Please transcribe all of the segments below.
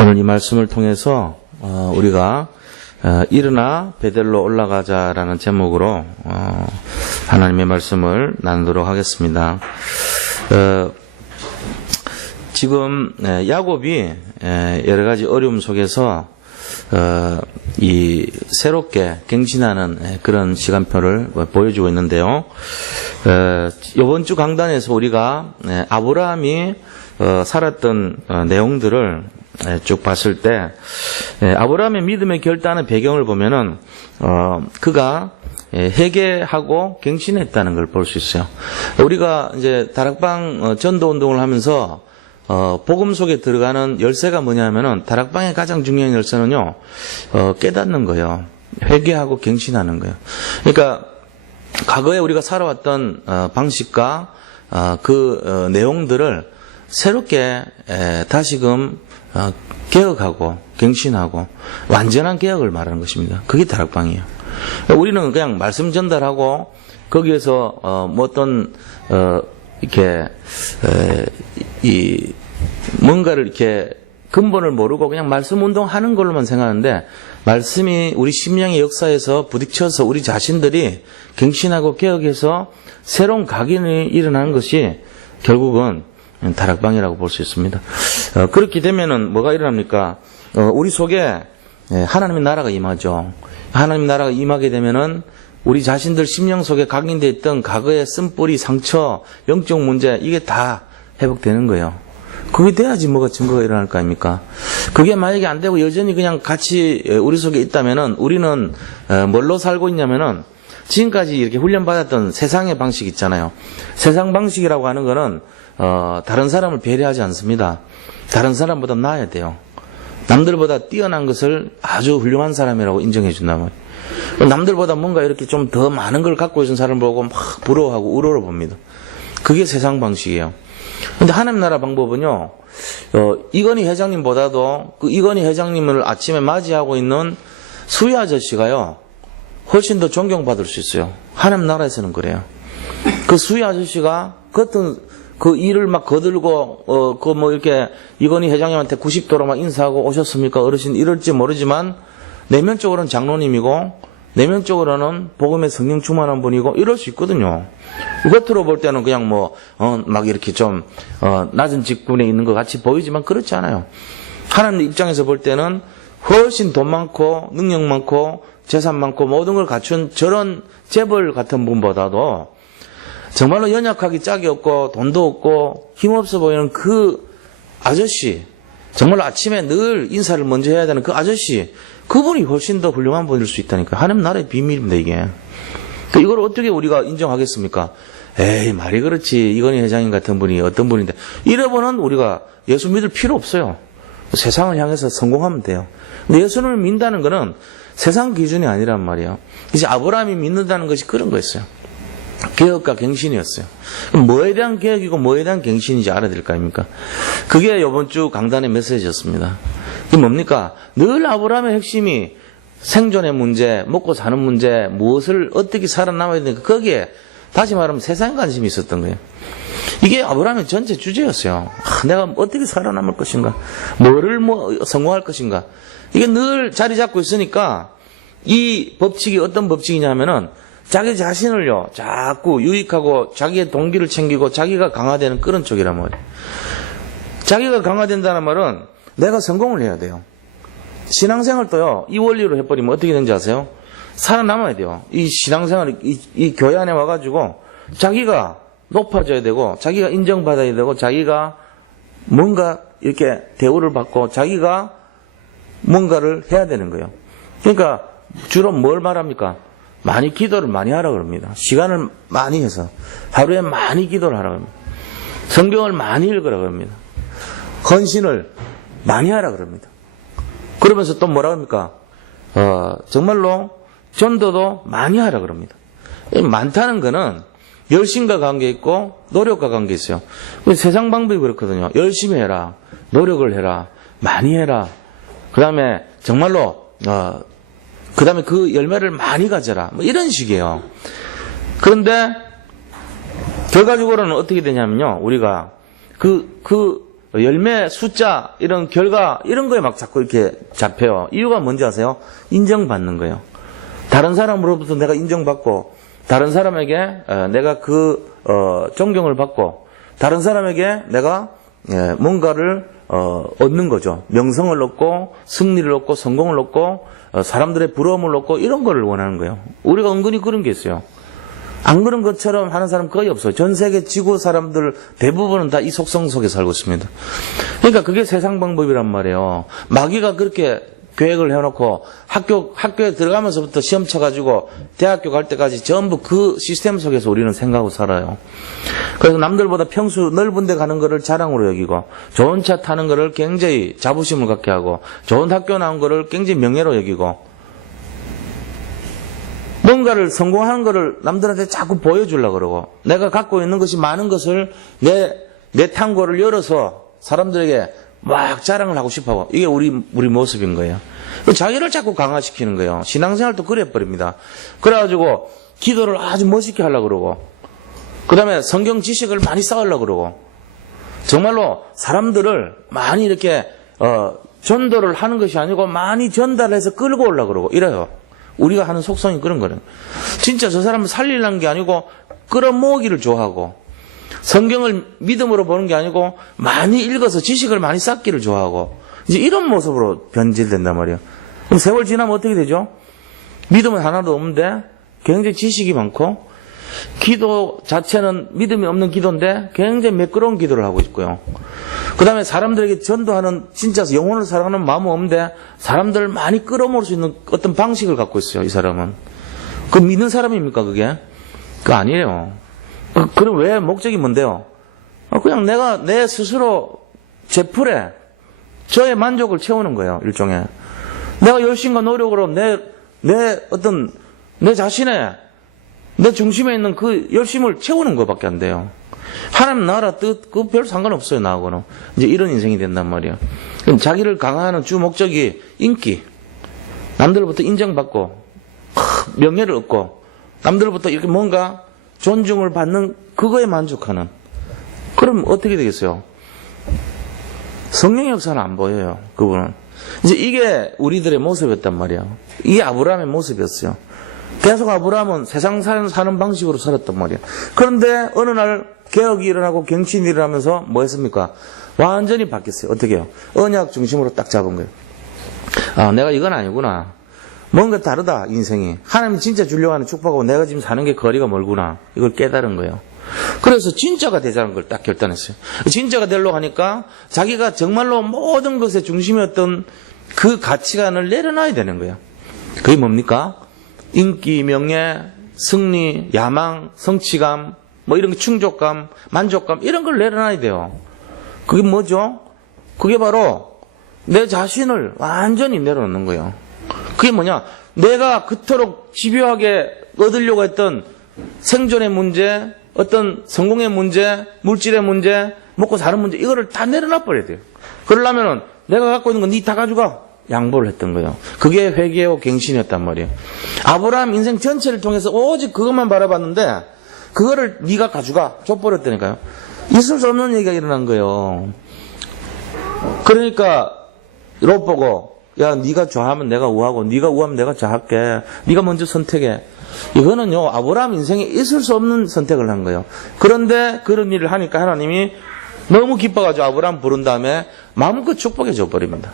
오늘 이 말씀을 통해서 우리가 일어나 베델로 올라가자라는 제목으로 하나님의 말씀을 나누도록 하겠습니다. 지금 야곱이 여러 가지 어려움 속에서 이 새롭게 갱신하는 그런 시간표를 보여주고 있는데요. 이번 주 강단에서 우리가 아브라함이 살았던 내용들을 쭉 봤을 때 아브라함의 믿음의 결단의 배경을 보면은 그가 회개하고 갱신했다는 걸 볼 수 있어요. 우리가 이제 다락방 전도 운동을 하면서 복음 속에 들어가는 열쇠가 뭐냐면은 다락방의 가장 중요한 열쇠는요 깨닫는 거예요. 회개하고 갱신하는 거예요. 그러니까 과거에 우리가 살아왔던 방식과 그 내용들을 새롭게 다시금 개혁하고 갱신하고 완전한 개혁을 말하는 것입니다. 그게 다락방이에요. 우리는 그냥 말씀 전달하고 거기에서 뭐 어떤 이렇게 이 뭔가를 이렇게 근본을 모르고 그냥 말씀 운동하는 걸로만 생각하는데 말씀이 우리 심령의 역사에서 부딪혀서 우리 자신들이 갱신하고 개혁해서 새로운 각인이 일어나는 것이 결국은 다락방이라고 볼 수 있습니다. 그렇게 되면은 뭐가 일어납니까? 우리 속에 하나님의 나라가 임하죠. 하나님의 나라가 임하게 되면은 우리 자신들 심령 속에 각인되어 있던 과거의 쓴뿌리, 상처, 영적 문제 이게 다 회복되는 거예요. 그게 돼야지 뭐가 증거가 일어날 거 아닙니까? 그게 만약에 안 되고 여전히 그냥 같이 우리 속에 있다면은 우리는 뭘로 살고 있냐면은 지금까지 이렇게 훈련받았던 세상의 방식 있잖아요. 세상 방식이라고 하는 거는 다른 사람을 배려하지 않습니다. 다른 사람보다 나아야 돼요. 남들보다 뛰어난 것을 아주 훌륭한 사람이라고 인정해 준다면 남들보다 뭔가 이렇게 좀 더 많은 걸 갖고 있는 사람을 보고 막 부러워하고 우러러 봅니다. 그게 세상 방식이에요. 근데 하나님 나라 방법은요, 이건희 회장님보다도 그 이건희 회장님을 아침에 맞이하고 있는 수희 아저씨가요, 훨씬 더 존경받을 수 있어요. 하나님 나라에서는 그래요. 그 수희 아저씨가 그 일을 막 거들고, 그 뭐 이렇게 이건희 회장님한테 90도로 막 인사하고 오셨습니까? 어르신 이럴지 모르지만, 내면적으로는 장로님이고, 내면적으로는 복음의 성령 충만한 분이고, 이럴 수 있거든요. 겉으로 볼 때는 그냥 막 이렇게 좀, 낮은 직군에 있는 것 같이 보이지만 그렇지 않아요. 하나님 입장에서 볼 때는 훨씬 돈 많고, 능력 많고, 재산 많고, 모든 걸 갖춘 저런 재벌 같은 분보다도 정말로 연약하기 짝이 없고, 돈도 없고, 힘없어 보이는 그 아저씨, 정말로 아침에 늘 인사를 먼저 해야 되는 그 아저씨, 그분이 훨씬 더 훌륭한 분일 수 있다니까. 하나님 나라의 비밀입니다, 이게. 이걸 어떻게 우리가 인정하겠습니까? 에이, 말이 그렇지. 이건희 회장님 같은 분이 어떤 분인데. 이러면은 우리가 예수 믿을 필요 없어요. 세상을 향해서 성공하면 돼요. 근데 예수를 믿는다는 것은 세상 기준이 아니란 말이에요. 이제 아브라함이 믿는다는 것이 그런 거였어요. 개혁과 갱신이었어요. 뭐에 대한 개혁이고 뭐에 대한 갱신인지 알아야 될 거 아닙니까? 그게 이번 주 강단의 메시지였습니다. 이게 뭡니까? 늘 아브라함의 핵심이 생존의 문제, 먹고 사는 문제, 무엇을 어떻게 살아남아야 되는가, 거기에 다시 말하면 세상 관심이 있었던 거예요. 이게 아브라함의 전체 주제였어요. 내가 어떻게 살아남을 것인가, 뭐를 성공할 것인가, 이게 늘 자리 잡고 있으니까 이 법칙이 어떤 법칙이냐면은 자기 자신을요 자꾸 유익하고 자기의 동기를 챙기고 자기가 강화되는 그런 쪽이란 말이에요. 자기가 강화된다는 말은 내가 성공을 해야 돼요. 신앙생활도요 이 원리로 해버리면 어떻게 되는지 아세요? 살아남아야 돼요. 이 신앙생활 이 교회 안에 와가지고 자기가 높아져야 되고 자기가 인정받아야 되고 자기가 뭔가 이렇게 대우를 받고 자기가 뭔가를 해야 되는 거예요. 그러니까 주로 뭘 말합니까? 많이 기도를 많이 하라 그럽니다. 시간을 많이 해서 하루에 많이 기도를 하라 그럽니다. 성경을 많이 읽으라 그럽니다. 헌신을 많이 하라 그럽니다. 그러면서 또 뭐라 합니까? 정말로 전도도 많이 하라 그럽니다. 많다는 거는 열심과 관계 있고 노력과 관계 있어요. 세상 방법이 그렇거든요. 열심히 해라, 노력을 해라, 많이 해라. 그 다음에 정말로 그 다음에 그 열매를 많이 가져라. 뭐 이런 식이에요. 그런데 결과적으로는 어떻게 되냐면요. 우리가 그 열매, 숫자, 이런 결과, 이런 거에 막 자꾸 이렇게 잡혀요. 이유가 뭔지 아세요? 인정받는 거예요. 다른 사람으로부터 내가 인정받고, 다른 사람에게 내가 존경을 받고, 다른 사람에게 내가 뭔가를 얻는 거죠. 명성을 얻고, 승리를 얻고, 성공을 얻고, 사람들의 부러움을 얻고, 이런 거를 원하는 거예요. 우리가 은근히 그런 게 있어요. 안 그런 것처럼 하는 사람 거의 없어요. 전 세계 지구 사람들 대부분은 다 이 속성 속에 살고 있습니다. 그러니까 그게 세상 방법이란 말이에요. 마귀가 그렇게 계획을 해놓고 학교에 들어가면서부터 시험 쳐가지고 대학교 갈 때까지 전부 그 시스템 속에서 우리는 생각하고 살아요. 그래서 남들보다 평수 넓은 데 가는 거를 자랑으로 여기고, 좋은 차 타는 거를 굉장히 자부심을 갖게 하고, 좋은 학교 나온 거를 굉장히 명예로 여기고, 뭔가를 성공하는 거를 남들한테 자꾸 보여주려고 그러고, 내가 갖고 있는 것이 많은 것을 내 탕고를 열어서 사람들에게 막 자랑을 하고 싶어 하고, 이게 우리 모습인 거예요. 자기를 자꾸 강화시키는 거예요. 신앙생활도 그래버립니다. 그래가지고 기도를 아주 멋있게 하려고 그러고, 그 다음에 성경 지식을 많이 쌓으려고 그러고, 정말로 사람들을 많이 이렇게 전도를 하는 것이 아니고 많이 전달해서 끌고 오려고 그러고 이래요. 우리가 하는 속성이 그런 거예요. 진짜 저 사람을 살리려는 게 아니고 끌어모으기를 좋아하고, 성경을 믿음으로 보는 게 아니고 많이 읽어서 지식을 많이 쌓기를 좋아하고, 이제 이런 모습으로 변질된단 말이에요. 그럼 세월 지나면 어떻게 되죠? 믿음은 하나도 없는데 굉장히 지식이 많고, 기도 자체는 믿음이 없는 기도인데 굉장히 매끄러운 기도를 하고 있고요. 그 다음에 사람들에게 전도하는, 진짜 영혼을 사랑하는 마음은 없는데 사람들을 많이 끌어모을 수 있는 어떤 방식을 갖고 있어요. 이 사람은. 그 믿는 사람입니까 그게? 그거 아니에요. 그럼 왜 목적이 뭔데요? 그냥 내가 내 스스로 제 풀에 저의 만족을 채우는 거예요. 일종의. 내가 열심과 노력으로 내 자신의 내 중심에 있는 그 열심을 채우는 것밖에 안 돼요. 하나님 나라 뜻, 그 별 상관없어요, 나하고는. 이제 이런 인생이 된단 말이에요. 그럼 자기를 강화하는 주 목적이 인기. 남들로부터 인정받고, 명예를 얻고, 남들로부터 이렇게 뭔가 존중을 받는 그거에 만족하는. 그럼 어떻게 되겠어요? 성령의 역사는 안 보여요, 그분은. 이제 이게 우리들의 모습이었단 말이에요. 이게 아브라함의 모습이었어요. 계속 아브라함은 세상 사는 방식으로 살았단 말이에요. 그런데 어느 날 개혁이 일어나고 갱신이 일어나면서 뭐 했습니까? 완전히 바뀌었어요. 어떻게 해요? 언약 중심으로 딱 잡은 거예요. 아, 내가 이건 아니구나. 뭔가 다르다, 인생이. 하나님이 진짜 주려고 하는 축복하고 내가 지금 사는 게 거리가 멀구나. 이걸 깨달은 거예요. 그래서 진짜가 되자는 걸 딱 결단했어요. 진짜가 되려고 하니까 자기가 정말로 모든 것의 중심이었던 그 가치관을 내려놔야 되는 거예요. 그게 뭡니까? 인기, 명예, 승리, 야망, 성취감, 뭐 이런 거 충족감, 만족감 이런 걸 내려놔야 돼요. 그게 뭐죠? 그게 바로 내 자신을 완전히 내려놓는 거예요. 그게 뭐냐? 내가 그토록 집요하게 얻으려고 했던 생존의 문제, 어떤 성공의 문제, 물질의 문제, 먹고 사는 문제 이거를 다 내려놔 버려야 돼요. 그러려면은 내가 갖고 있는 건 니 다 가져가. 양보를 했던 거예요. 그게 회개와 갱신이었단 말이에요. 아브라함 인생 전체를 통해서 오직 그것만 바라봤는데 그거를 네가 가져가 줘버렸다니까요. 있을 수 없는 얘기가 일어난 거예요. 그러니까 롯 보고 야 네가 좌하면 내가 우하고 네가 우하면 내가 좌할게. 네가 먼저 선택해. 이거는요 아브라함 인생에 있을 수 없는 선택을 한 거예요. 그런데 그런 일을 하니까 하나님이 너무 기뻐가지고 아브라함 부른 다음에 마음껏 축복해 줘버립니다.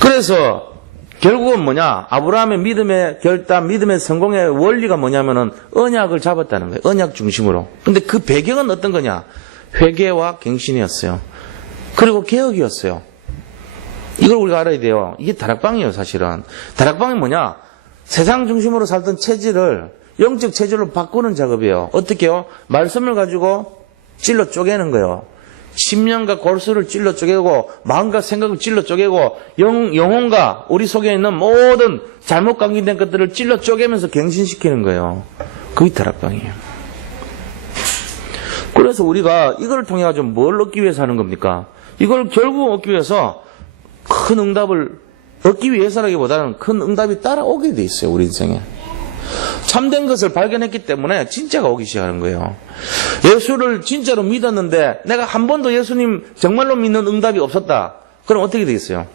그래서 결국은 뭐냐? 아브라함의 믿음의 결단, 믿음의 성공의 원리가 뭐냐면은 언약을 잡았다는 거예요. 언약 중심으로. 근데 그 배경은 어떤 거냐? 회개와 갱신이었어요. 그리고 개혁이었어요. 이걸 우리가 알아야 돼요. 이게 다락방이에요, 사실은. 다락방이 뭐냐? 세상 중심으로 살던 체질을 영적 체질로 바꾸는 작업이에요. 어떻게요? 말씀을 가지고 찔러 쪼개는 거예요. 심령과 골수를 찔러 쪼개고 마음과 생각을 찔러 쪼개고 영혼과 우리 속에 있는 모든 잘못 감기된 것들을 찔러 쪼개면서 갱신시키는 거예요. 그게 다락방이에요. 그래서 우리가 이걸 통해 가지고 뭘 얻기 위해서 하는 겁니까? 이걸 결국 얻기 위해서 큰 응답을 얻기 위해서라기보다는 큰 응답이 따라오게 돼 있어요. 우리 인생에. 참된 것을 발견했기 때문에 진짜가 오기 시작하는 거예요. 예수를 진짜로 믿었는데 내가 한 번도 예수님 정말로 믿는 응답이 없었다. 그럼 어떻게 되겠어요?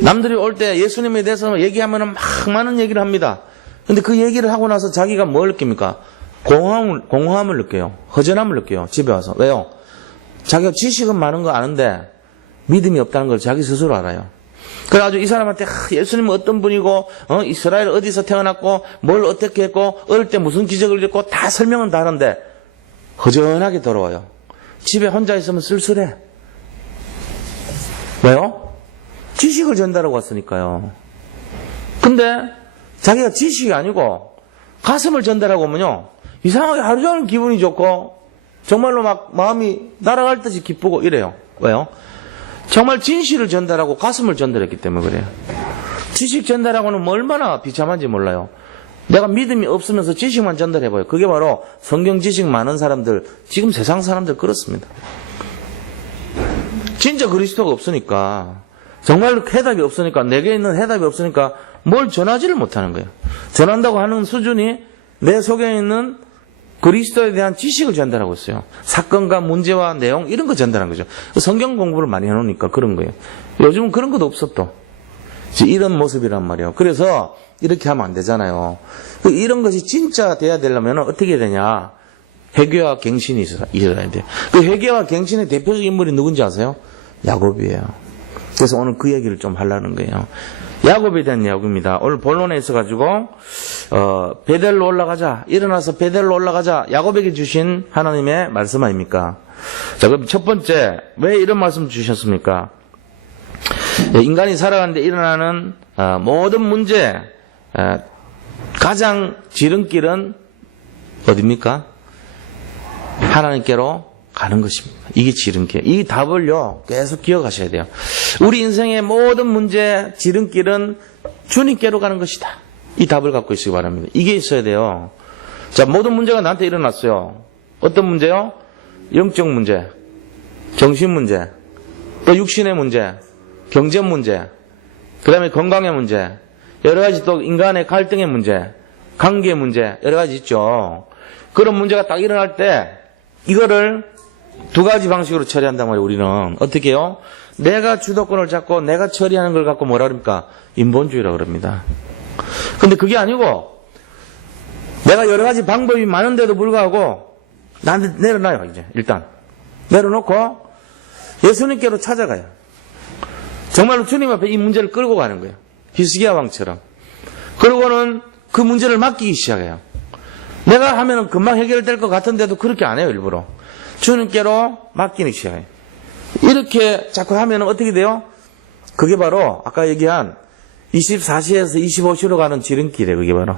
남들이 올 때 예수님에 대해서 얘기하면 막 많은 얘기를 합니다. 근데 그 얘기를 하고 나서 자기가 뭘 느낍니까? 공허함을 느껴요. 허전함을 느껴요. 집에 와서. 왜요? 자기가 지식은 많은 거 아는데 믿음이 없다는 걸 자기 스스로 알아요. 그래가지고 이 사람한테 예수님은 어떤 분이고 이스라엘 어디서 태어났고 뭘 어떻게 했고 어릴 때 무슨 기적을 했고 다 설명은 다 하는데 허전하게 돌아와요. 집에 혼자 있으면 쓸쓸해. 왜요? 지식을 전달하고 왔으니까요. 근데 자기가 지식이 아니고 가슴을 전달하고 오면요 이상하게 하루 종일 기분이 좋고 정말로 막 마음이 날아갈 듯이 기쁘고 이래요. 왜요? 정말 진실을 전달하고 가슴을 전달했기 때문에 그래요. 지식 전달하고는 뭐 얼마나 비참한지 몰라요. 내가 믿음이 없으면서 지식만 전달해봐요. 그게 바로 성경 지식 많은 사람들, 지금 세상 사람들 그렇습니다. 진짜 그리스도가 없으니까, 정말로 해답이 없으니까, 내게 있는 해답이 없으니까 뭘 전하지를 못하는 거예요. 전한다고 하는 수준이 내 속에 있는 그리스도에 대한 지식을 전달하고 있어요. 사건과 문제와 내용 이런 거 전달한 거죠. 성경 공부를 많이 해놓으니까 그런 거예요. 요즘은 그런 것도 없어 또. 이런 모습이란 말이에요. 그래서 이렇게 하면 안 되잖아요. 이런 것이 진짜 돼야 되려면 어떻게 해야 되냐. 회개와 갱신이 있어야 돼요. 그 회개와 갱신의 대표적 인물이 누군지 아세요? 야곱이에요. 그래서 오늘 그 얘기를 좀 하려는 거예요. 야곱에 대한 이야기입니다. 오늘 본론에 있어가지고 베델로 올라가자. 일어나서 베델로 올라가자. 야곱에게 주신 하나님의 말씀 아닙니까? 자, 그럼 첫 번째 왜 이런 말씀 주셨습니까? 인간이 살아가는데 일어나는 모든 문제 가장 지름길은 어디입니까? 하나님께로 가는 것입니다. 이게 지름길. 이 답을요 계속 기억하셔야 돼요. 우리 인생의 모든 문제 지름길은 주님께로 가는 것이다. 이 답을 갖고 있으기 바랍니다. 이게 있어야 돼요. 자, 모든 문제가 나한테 일어났어요. 어떤 문제요? 영적 문제, 정신 문제, 또 육신의 문제, 경제 문제, 그 다음에 건강의 문제, 여러 가지 또 인간의 갈등의 문제, 관계 문제, 여러 가지 있죠. 그런 문제가 딱 일어날 때 이거를 두 가지 방식으로 처리한단 말이에요. 우리는 어떻게 해요? 내가 주도권을 잡고 내가 처리하는 걸 갖고 뭐라 그럽니까? 인본주의라고 그럽니다. 근데 그게 아니고 내가 여러 가지 방법이 많은데도 불구하고 나한테 내려놔요. 이제 일단 내려놓고 예수님께로 찾아가요. 정말로 주님 앞에 이 문제를 끌고 가는 거예요. 히스기야 왕처럼. 그러고는 그 문제를 맡기기 시작해요. 내가 하면은 금방 해결될 것 같은데도 그렇게 안 해요. 일부러 주님께로 맡기기 시작해요. 이렇게 자꾸 하면은 어떻게 돼요? 그게 바로 아까 얘기한 24시에서 25시로 가는 지름길이에요. 그게 바로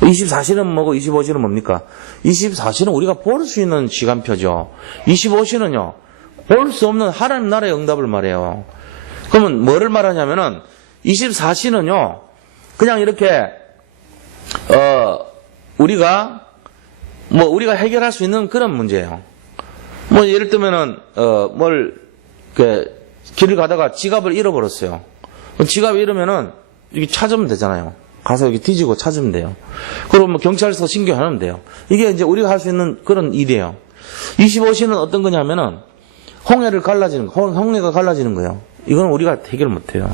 24시는 뭐고 25시는 뭡니까? 24시는 우리가 볼 수 있는 시간표죠. 25시는요 볼 수 없는 하나님 나라의 응답을 말해요. 그러면 뭐를 말하냐면은 24시는요 그냥 이렇게 우리가 해결할 수 있는 그런 문제예요. 뭐 예를 들면은 길을 가다가 지갑을 잃어버렸어요. 지갑을 잃으면은 이게 찾으면 되잖아요. 가서 여기 뒤지고 찾으면 돼요. 그리고 뭐 경찰서 신고하면 돼요. 이게 이제 우리가 할 수 있는 그런 일이에요. 25시는 어떤 거냐면은 홍해가 갈라지는 거예요. 이건 우리가 해결 못 해요.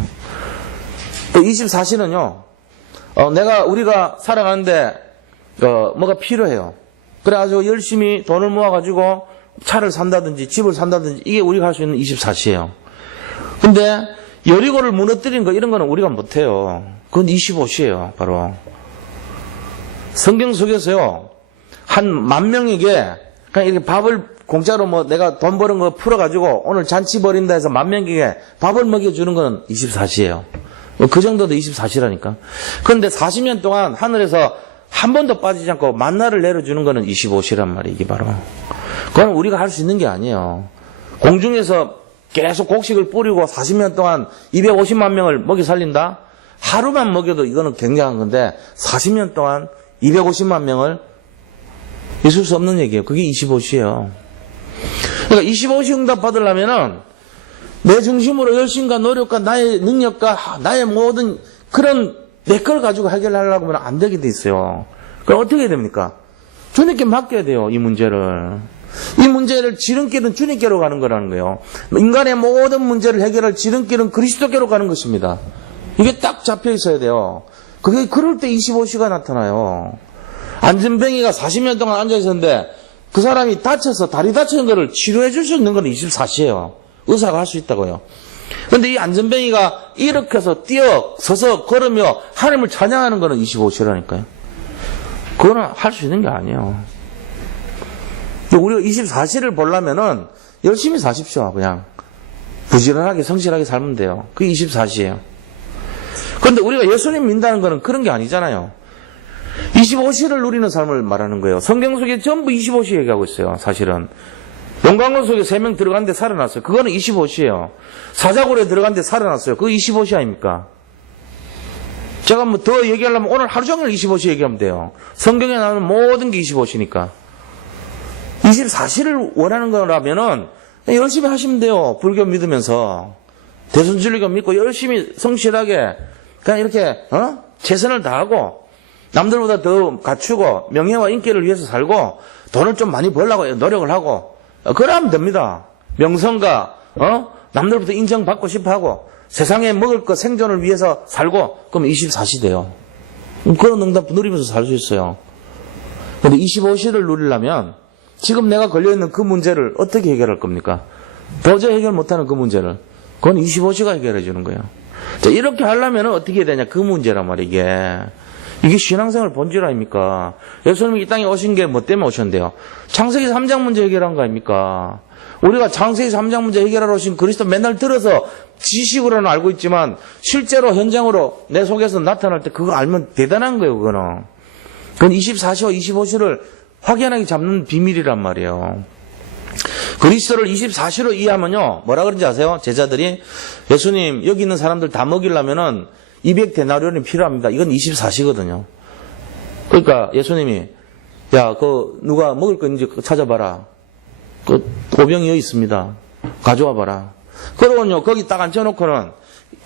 24시는요. 우리가 살아가는데 뭐가 필요해요. 그래가지고 열심히 돈을 모아가지고 차를 산다든지 집을 산다든지 이게 우리가 할 수 있는 24시예요. 근데 여리고를 무너뜨리는 거 이런 거는 우리가 못해요. 그건 25시예요. 바로 성경 속에서요 한 10,000명에게 그냥 이렇게 밥을 공짜로 뭐 내가 돈 버는 거 풀어가지고 오늘 잔치 벌인다 해서 10,000명에게 밥을 먹여주는 거는 24시예요. 그 정도도 24시라니까. 그런데 40년 동안 하늘에서 한 번도 빠지지 않고 만나를 내려주는 거는 25시란 말이에요. 이게 바로. 그건 우리가 할 수 있는 게 아니에요. 공중에서 계속 곡식을 뿌리고 40년 동안 250만 명을 먹여 살린다? 하루만 먹여도 이거는 굉장한 건데 40년 동안 250만 명을 있을 수 없는 얘기예요. 그게 25시예요. 그러니까 25시 응답 받으려면은 내 중심으로 열심과 노력과 나의 능력과 나의 모든 그런 내 걸 가지고 해결하려고 하면 안 되게 돼 있어요. 그럼 어떻게 해야 됩니까? 주님께 맡겨야 돼요, 이 문제를. 이 문제를 지름길은 주님께로 가는 거라는 거예요. 인간의 모든 문제를 해결할 지름길은 그리스도께로 가는 것입니다. 이게 딱 잡혀 있어야 돼요. 그게 그럴 때 25시가 나타나요. 안전뱅이가 40년 동안 앉아 있었는데 그 사람이 다쳐서 다리 다치는 거를 치료해 줄 수 있는 건 24시예요. 의사가 할 수 있다고요. 그런데 이 안전뱅이가 일으켜서 뛰어 서서 걸으며 하나님을 찬양하는 거는 25시라니까요. 그거는 할 수 있는 게 아니에요. 우리가 24시를 보려면은 열심히 사십시오. 그냥 부지런하게 성실하게 살면 돼요. 그게 24시예요. 그런데 우리가 예수님 믿는다는 거는 그런 게 아니잖아요. 25시를 누리는 삶을 말하는 거예요. 성경 속에 전부 25시 얘기하고 있어요. 사실은 용광로 속에 3명 들어갔는데 살아났어요. 그거는 25시예요. 사자굴에 들어갔는데 살아났어요. 그거 25시 아닙니까? 제가 뭐 더 얘기하려면 오늘 하루 종일 25시 얘기하면 돼요. 성경에 나오는 모든 게 25시니까. 24시를 원하는 거라면은 열심히 하시면 돼요. 불교 믿으면서. 대순진리교 믿고 열심히 성실하게 그냥 이렇게 최선을 다하고 남들보다 더 갖추고 명예와 인기를 위해서 살고 돈을 좀 많이 벌려고 노력을 하고 그러면 됩니다. 명성과 남들부터 인정받고 싶어하고 세상에 먹을 것 생존을 위해서 살고 그럼 24시 돼요. 그런 응답 누리면서 살 수 있어요. 근데 25시를 누리려면 지금 내가 걸려있는 그 문제를 어떻게 해결할 겁니까? 도저히 해결 못하는 그 문제를 그건 25시가 해결해 주는 거예요. 자, 이렇게 하려면 어떻게 해야 되냐? 그 문제란 말이야. 이게 신앙생활 본질 아닙니까? 예수님이 이 땅에 오신 게 뭐 때문에 오셨는데요? 창세기 3장 문제 해결한 거 아닙니까? 우리가 창세기 3장 문제 해결하러 오신 그리스도 맨날 들어서 지식으로는 알고 있지만 실제로 현장으로 내 속에서 나타날 때 그거 알면 대단한 거예요. 그건 24시와 25시를 확연하게 잡는 비밀이란 말이에요. 그리스도를 24시로 이해하면요. 뭐라 그런지 아세요? 제자들이 예수님 여기 있는 사람들 다 먹이려면은 200데나리온이 필요합니다. 이건 24시거든요. 그러니까 예수님이 야, 누가 먹을 거 있는지 찾아봐라. 오병이 여기 있습니다. 가져와 봐라. 그러고요. 거기 딱 앉혀놓고는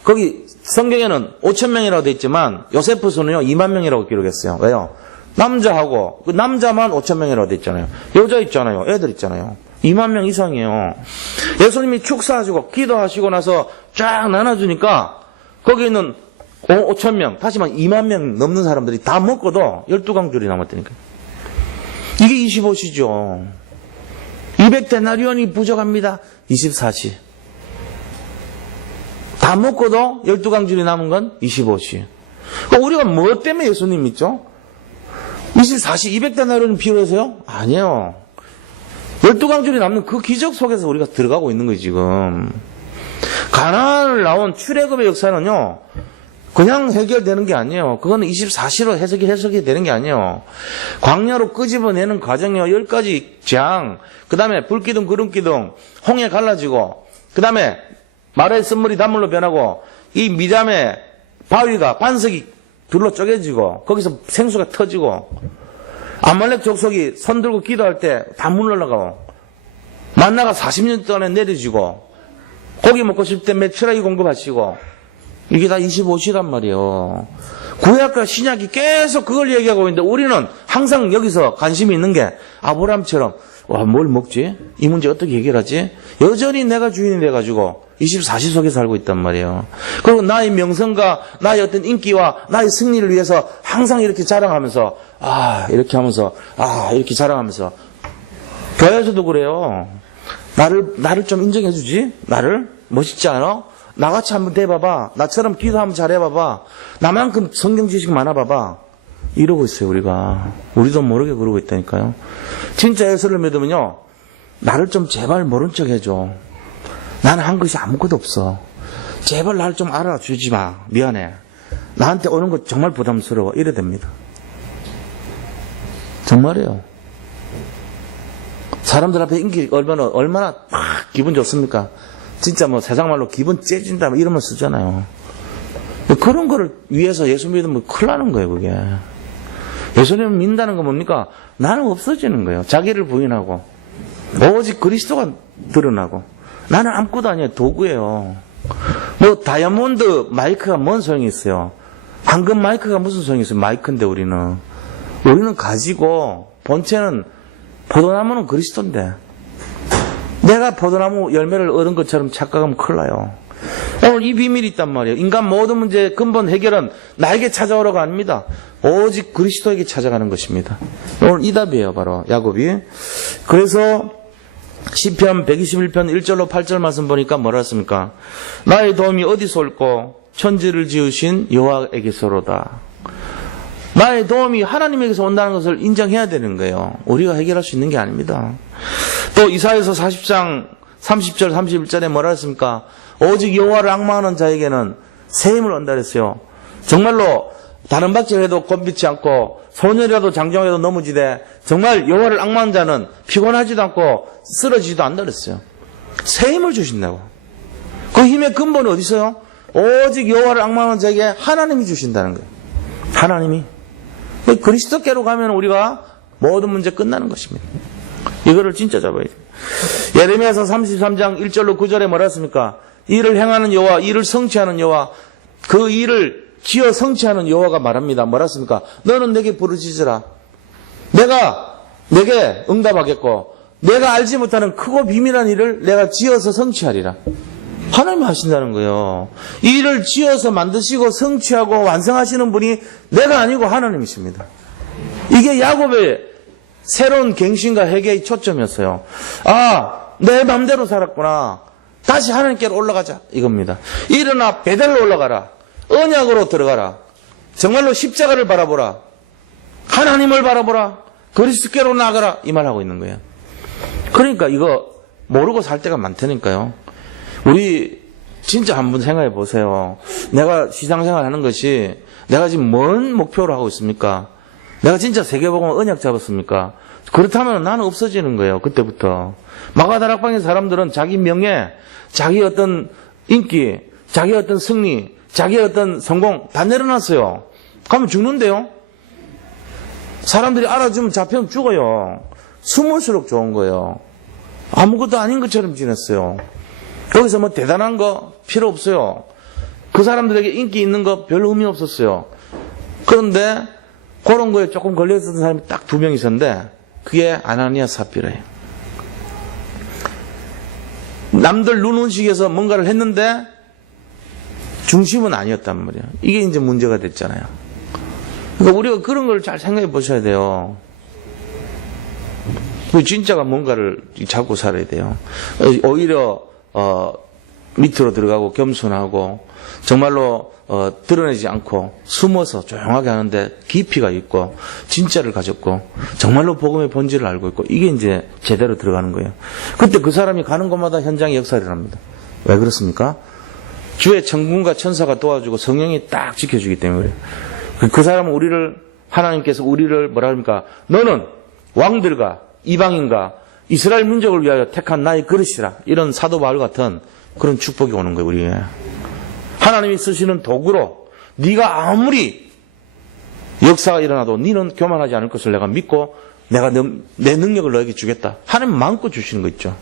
거기 성경에는 5,000명이라고 돼 있지만 요세푸스는요 2만 명이라고 기록했어요. 왜요? 남자하고 그 남자만 5,000명이라고 돼 있잖아요. 여자 있잖아요. 애들 있잖아요. 2만 명 이상이에요. 예수님이 축사하시고 기도하시고 나서 쫙 나눠주니까 거기 있는 5,000명, 다시 말해 2만 명 넘는 사람들이 다 먹고도 12강줄이 남았다니까요. 이게 25시죠. 200데나리온이 부족합니다. 24시. 다 먹고도 12강줄이 남은 건 25시. 그러니까 우리가 뭐 때문에 예수님 믿죠? 24시 200데나리온이 필요해서요? 아니에요. 12강줄이 남는 그 기적 속에서 우리가 들어가고 있는 거예요, 지금. 가나안을 나온 출애굽의 역사는요, 그냥 해결되는 게 아니에요. 그거는 24시로 해석이 되는 게 아니에요. 광야로 끄집어내는 과정이요. 10가지 재앙, 그 다음에 불기둥, 구름기둥, 홍해 갈라지고, 그 다음에 마라의 쓴물이 단물로 변하고, 이 미담의 바위가, 반석이 둘로 쪼개지고, 거기서 생수가 터지고, 아말렉 족속이 손 들고 기도할 때 다 물 올라가고, 만나가 40년 동안에 내려지고, 고기 먹고 싶을 때 메추라기 공급하시고, 이게 다 25시란 말이에요. 구약과 신약이 계속 그걸 얘기하고 있는데 우리는 항상 여기서 관심이 있는 게 아브라함처럼 와, 뭘 먹지? 이 문제 어떻게 해결하지? 여전히 내가 주인이 돼가지고 24시 속에 살고 있단 말이에요. 그리고 나의 명성과 나의 어떤 인기와 나의 승리를 위해서 항상 이렇게 자랑하면서 이렇게 자랑하면서 교회에서도 그래요. 나를 좀 인정해주지? 나를? 멋있지 않아? 나같이 한번 돼봐봐. 나처럼 기도 한번 잘해봐봐. 나만큼 성경 지식 많아봐봐. 이러고 있어요, 우리가. 우리도 모르게 그러고 있다니까요. 진짜 예수를 믿으면요, 나를 좀 제발 모른 척 해줘. 나는 한 것이 아무것도 없어. 제발 나를 좀 알아주지 마. 미안해. 나한테 오는 거 정말 부담스러워. 이래 됩니다. 정말이에요. 사람들 앞에 인기 얼마나 기분 좋습니까? 진짜 뭐 세상 말로 기분 째진다 이런 말 쓰잖아요. 그런 거를 위해서 예수 믿으면 큰일 나는 거예요, 그게. 예수님을 믿는다는 건 뭡니까? 나는 없어지는 거예요. 자기를 부인하고 오직 그리스도가 드러나고 나는 아무것도 아니에요. 도구예요. 뭐 다이아몬드 마이크가 뭔 소용이 있어요. 황금 마이크가 무슨 소용이 있어요? 마이크인데 우리는 가지고 본체는 포도나무는 그리스도인데 내가 포도나무 열매를 얻은 것처럼 착각하면 큰일 나요. 오늘 이 비밀이 있단 말이에요. 인간 모든 문제의 근본 해결은 나에게 찾아오려고 합니다. 오직 그리스도에게 찾아가는 것입니다. 오늘 이 답이에요. 바로 야곱이. 그래서 시편 121편 1절로 8절 말씀 보니까 뭐라 했습니까? 나의 도움이 어디서 올꼬 천지를 지으신 여호와에게서로다. 나의 도움이 하나님에게서 온다는 것을 인정해야 되는 거예요. 우리가 해결할 수 있는 게 아닙니다. 또 이사야서 40장 30절 31절에 뭐라 했습니까? 오직 여호와를 앙망하는 자에게는 새 힘을 얻는다 그랬어요. 정말로 다른 박질해도 곤비치 않고 소년이라도 장정해도 넘어지되 정말 여호와를 앙망하는 자는 피곤하지도 않고 쓰러지지도 않는다 그랬어요. 새 힘을 주신다고. 그 힘의 근본이 어디 있어요? 오직 여호와를 앙망하는 자에게 하나님이 주신다는 거예요. 하나님이. 그리스도께로 가면 우리가 모든 문제 끝나는 것입니다. 이거를 진짜 잡아야 돼요. 예레미야서 33장 1절로 9절에 뭐라 했습니까? 일을 행하는 여호와, 일을 성취하는 여호와, 그 일을 지어 성취하는 여호와가 말합니다. 뭐라 했습니까? 너는 내게 부르짖으라. 내가 내게 응답하겠고 내가 알지 못하는 크고 비밀한 일을 내가 지어서 성취하리라. 하나님이 하신다는 거예요. 이 일을 지어서 만드시고 성취하고 완성하시는 분이 내가 아니고 하나님이십니다. 이게 야곱의 새로운 갱신과 회개의 초점이었어요. 아, 내 맘대로 살았구나. 다시 하나님께로 올라가자. 이겁니다. 일어나 베델로 올라가라. 언약으로 들어가라. 정말로 십자가를 바라보라. 하나님을 바라보라. 그리스도께로 나가라. 이 말하고 있는 거예요. 그러니까 이거 모르고 살 때가 많다니까요. 우리 진짜 한번 생각해 보세요. 내가 시상생활 하는 것이 내가 지금 뭔 목표로 하고 있습니까? 내가 진짜 세계복음 언약 잡았습니까? 그렇다면 나는 없어지는 거예요. 그때부터. 마가다락방의 사람들은 자기 명예, 자기 어떤 인기, 자기 어떤 승리, 자기 어떤 성공 다 내려놨어요. 가면 죽는데요. 사람들이 알아주면 잡히면 죽어요. 숨을수록 좋은 거예요. 아무것도 아닌 것처럼 지냈어요. 거기서 뭐 대단한 거 필요 없어요. 그 사람들에게 인기 있는 거 별 의미 없었어요. 그런데 그런 거에 조금 걸려있었던 사람이 딱 2명 있었는데 그게 아나니아 삽비라예요. 남들 눈은식에서 뭔가를 했는데 중심은 아니었단 말이에요. 이게 이제 문제가 됐잖아요. 그러니까 우리가 그런 걸 잘 생각해 보셔야 돼요. 진짜가 뭔가를 잡고 살아야 돼요. 오히려 밑으로 들어가고 겸손하고 정말로 드러내지 않고 숨어서 조용하게 하는데 깊이가 있고 진짜를 가졌고 정말로 복음의 본질을 알고 있고 이게 이제 제대로 들어가는 거예요. 그때 그 사람이 가는 곳마다 현장에 역사를 합니다. 왜 그렇습니까? 주의 천군과 천사가 도와주고 성령이 딱 지켜주기 때문에 그래요. 그 사람은 하나님께서 우리를 뭐라 합니까? 너는 왕들과 이방인과 이스라엘 민족을 위하여 택한 나의 그릇이라. 이런 사도 바울 같은 그런 축복이 오는 거예요. 우리에. 하나님이 쓰시는 도구로 네가 아무리 역사가 일어나도 너는 교만하지 않을 것을 내가 믿고 내가 내 능력을 너에게 주겠다. 하나님 마음껏 주시는 거 있죠.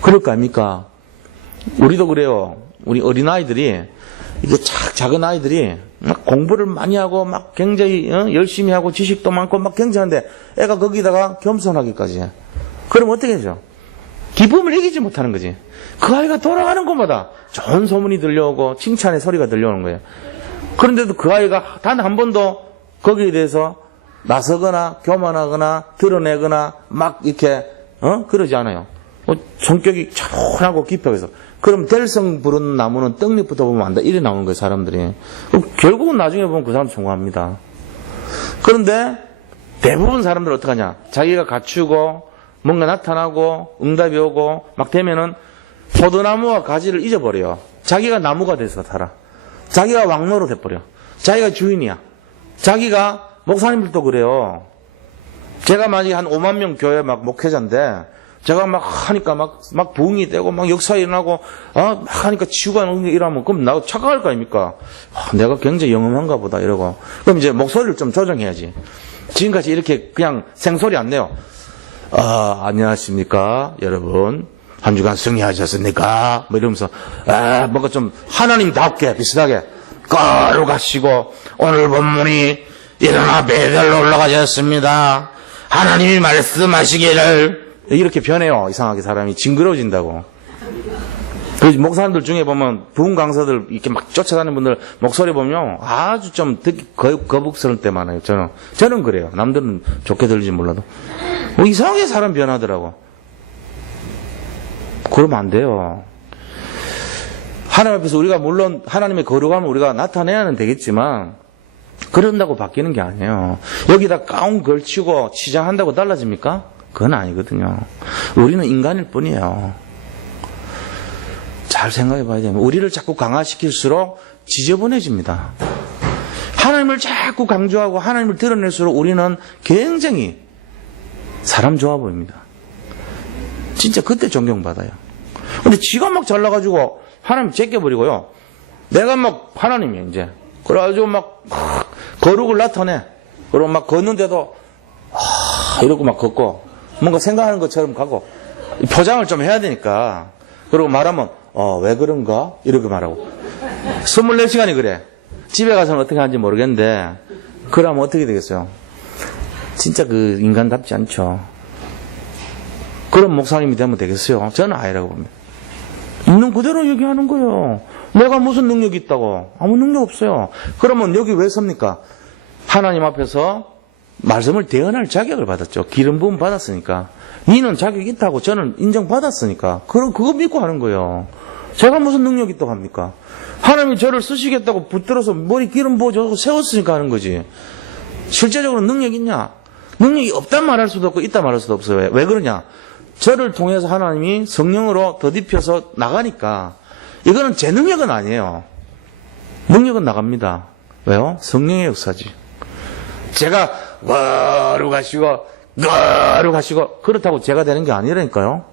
그럴 거 아닙니까? 우리도 그래요. 우리 어린아이들이 이게 작은 아이들이 막 공부를 많이 하고 막 굉장히 열심히 하고 지식도 많고 막 굉장한데 애가 거기다가 겸손하기까지 해. 그럼 어떻게 하죠? 기쁨을 이기지 못하는 거지. 그 아이가 돌아가는 곳마다 좋은 소문이 들려오고 칭찬의 소리가 들려오는 거예요. 그런데도 그 아이가 단 한 번도 거기에 대해서 나서거나 교만하거나 드러내거나 막 이렇게 그러지 않아요. 성격이 차분하고 깊어서. 그럼 될성 부른 나무는 떡잎부터 보면 안다. 이래 나오는 거예요, 사람들이. 결국은 나중에 보면 그 사람 성공합니다. 그런데 대부분 사람들은 어떡하냐? 자기가 갖추고 뭔가 나타나고 응답이 오고 막 되면은 포도나무와 가지를 잊어버려요. 자기가 나무가 돼서 살아. 자기가 왕노로 돼버려. 자기가 주인이야. 자기가 목사님들도 그래요. 제가 만약에 한 5만 명 교회 막 목회자인데 제가 막 하니까 막 부흥이 되고 막 역사 일어나고 막 하니까 치유가 일어나면 그럼 나도 착각할 거 아닙니까? 내가 굉장히 영험한가 보다 이러고. 그럼 이제 목소리를 좀 조정해야지. 지금까지 이렇게 그냥 생소리 안 내요. 안녕하십니까 여러분, 한 주간 승리하셨습니까? 뭐 이러면서 뭔가 좀 하나님답게 비슷하게 거룩하시고 오늘 본문이 일어나 베델로 올라가셨습니다. 하나님이 말씀하시기를 이렇게 변해요. 이상하게 사람이 징그러워진다고. 그 목사님들 중에 보면 부흥 강사들 이렇게 막 쫓아다니는 분들 목소리 보면 아주 좀 듣기 거북스러울 때 많아요. 저는 그래요. 남들은 좋게 들리지 몰라도 이상하게 사람 변하더라고. 그러면 안 돼요. 하나님 앞에서 우리가 물론 하나님의 거룩함을 우리가 나타내야는 되겠지만 그런다고 바뀌는 게 아니에요. 여기다 가운 걸치고 치장한다고 달라집니까? 그건 아니거든요. 우리는 인간일 뿐이에요. 잘 생각해 봐야 됩니다. 우리를 자꾸 강화시킬수록 지저분해집니다. 하나님을 자꾸 강조하고 하나님을 드러낼수록 우리는 굉장히 사람 좋아 보입니다. 진짜 그때 존경받아요. 근데 지가 막 잘나가지고 하나님 제껴버리고요. 내가 막 하나님이야 이제. 그래가지고 막 거룩을 나타내. 그리고 막 걷는데도 이러고 막 걷고 뭔가 생각하는 것처럼 가고 포장을 좀 해야 되니까. 그리고 말하면 왜 그런가? 이렇게 말하고 24시간이 그래. 집에 가서는 어떻게 하는지 모르겠는데 그러면 어떻게 되겠어요? 진짜 그 인간답지 않죠. 그런 목사님이 되면 되겠어요? 저는 아니라고 봅니다. 있는 그대로 얘기하는 거예요. 내가 무슨 능력이 있다고? 아무 능력 없어요. 그러면 여기 왜 섭니까? 하나님 앞에서 말씀을 대언할 자격을 받았죠. 기름 부음 받았으니까. 니는 자격이 있다고 저는 인정받았으니까. 그럼 그거 믿고 하는 거예요. 제가 무슨 능력이 있다고 합니까? 하나님이 저를 쓰시겠다고 붙들어서 머리 기름 부어줘서 세웠으니까 하는 거지. 실제적으로 능력이 있냐? 능력이 없단 말할 수도 없고 있단 말할 수도 없어요. 왜 그러냐? 저를 통해서 하나님이 성령으로 더딥혀서 나가니까 이거는 제 능력은 아니에요. 능력은 나갑니다. 왜요? 성령의 역사지. 제가 거룩하시고 그렇다고 제가 되는 게 아니라니까요.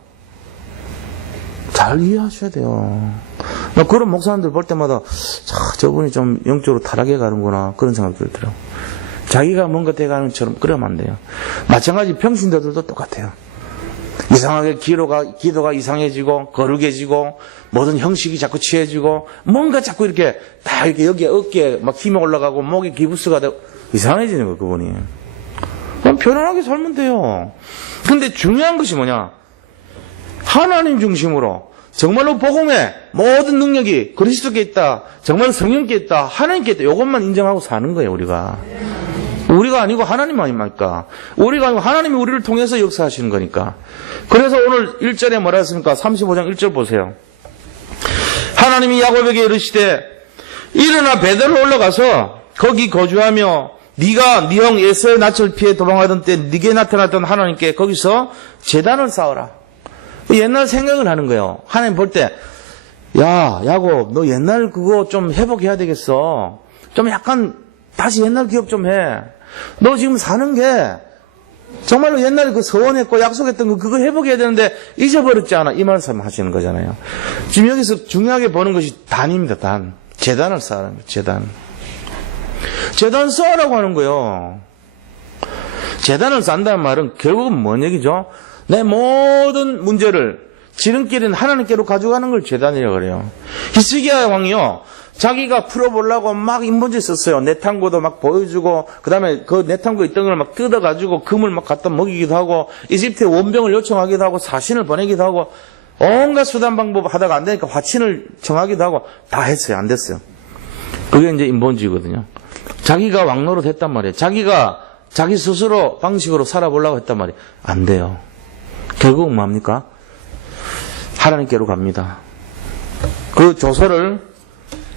잘 이해하셔야 돼요. 나 그런 목사님들 볼 때마다 저분이 좀 영적으로 타락해 가는구나 그런 생각이 들더라고요. 자기가 뭔가 돼가는 것처럼 그러면 안 돼요. 마찬가지 평신도들도 똑같아요. 이상하게 기도가 이상해지고 거룩해지고 모든 형식이 자꾸 취해지고 뭔가 자꾸 이렇게 다 이렇게 여기에 어깨에 막 힘이 올라가고 목이 기부스가 되고 이상해지는 거예요. 그분이. 그럼 편안하게 살면 돼요. 근데 중요한 것이 뭐냐? 하나님 중심으로 정말로 복음의 모든 능력이 그리스도께 있다. 정말 성령께 있다. 하나님께 있다. 이것만 인정하고 사는 거예요. 우리가 아니고 하나님 아닙니까? 우리가 아니고 하나님이 우리를 통해서 역사하시는 거니까. 그래서 오늘 1절에 뭐라 했습니까? 35장 1절 보세요. 하나님이 야곱에게 이르시되 일어나 베델로 올라가서 거기 거주하며 네가 네 형 에서의 낯을 피해 도망하던 때 네게 나타났던 하나님께 거기서 제단을 쌓아라. 옛날 생각을 하는 거예요. 하나님 볼 때 야 야곱 너 옛날 그거 좀 회복해야 되겠어. 좀 약간 다시 옛날 기억 좀 해. 너 지금 사는 게 정말로 옛날에 그 서원했고 약속했던 거 그거 회복해야 되는데 잊어버렸지 않아? 이 말씀 하시는 거잖아요. 지금 여기서 중요하게 보는 것이 단입니다. 단. 제단을 쌓으라는 거예요. 제단 쌓으라고 하는 거예요. 제단을 쌓는다는 말은 결국은 뭔 얘기죠? 내 모든 문제를 지름길은 하나님께로 가져가는 걸 제단이라고 그래요. 히스기야 왕이요. 자기가 풀어보려고 막 인본지 썼어요. 내탕고도 막 보여주고, 그 다음에 그 내탕고 있던 걸 막 뜯어가지고 금을 막 갖다 먹이기도 하고, 이집트에 원병을 요청하기도 하고, 사신을 보내기도 하고, 온갖 수단 방법 하다가 안 되니까 화친을 청하기도 하고, 다 했어요. 안 됐어요. 그게 이제 인본주의거든요. 자기가 왕노릇 했단 말이에요. 자기가 자기 스스로 방식으로 살아보려고 했단 말이에요. 안 돼요. 결국은 뭡니까? 하나님께로 갑니다. 그 조서를